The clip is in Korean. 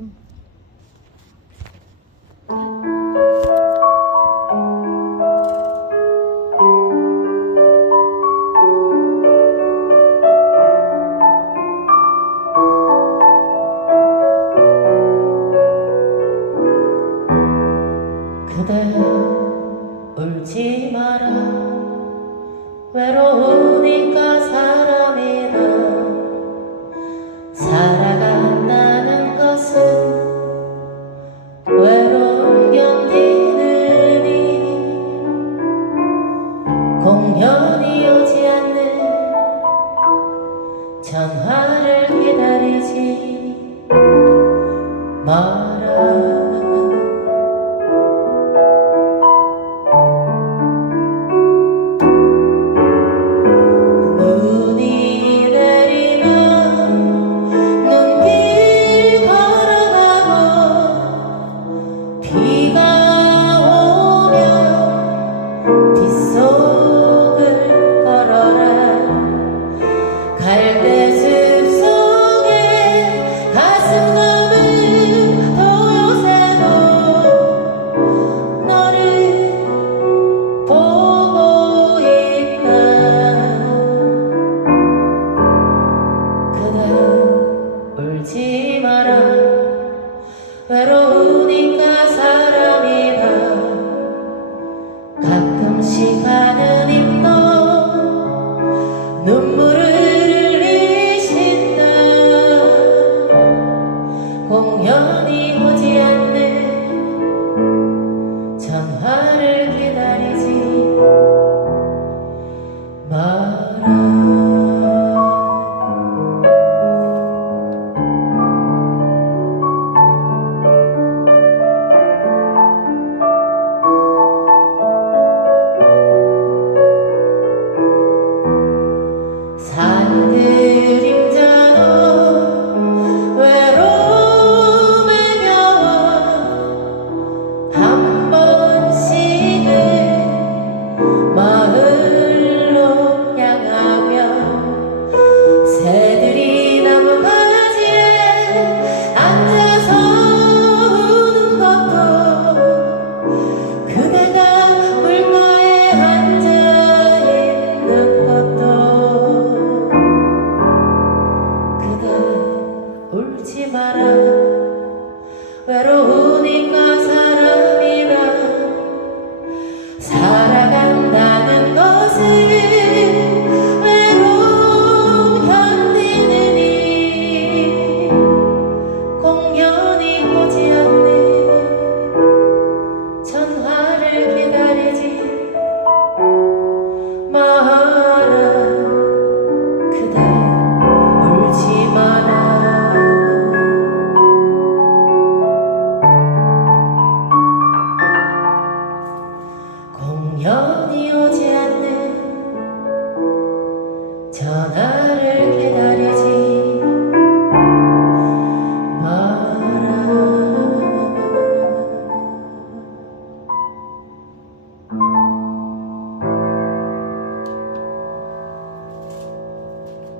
좀. 그대 울지 마라 외로우니 말아 울지 마라. 외로워. away. Verohunika 영원히 오지 않는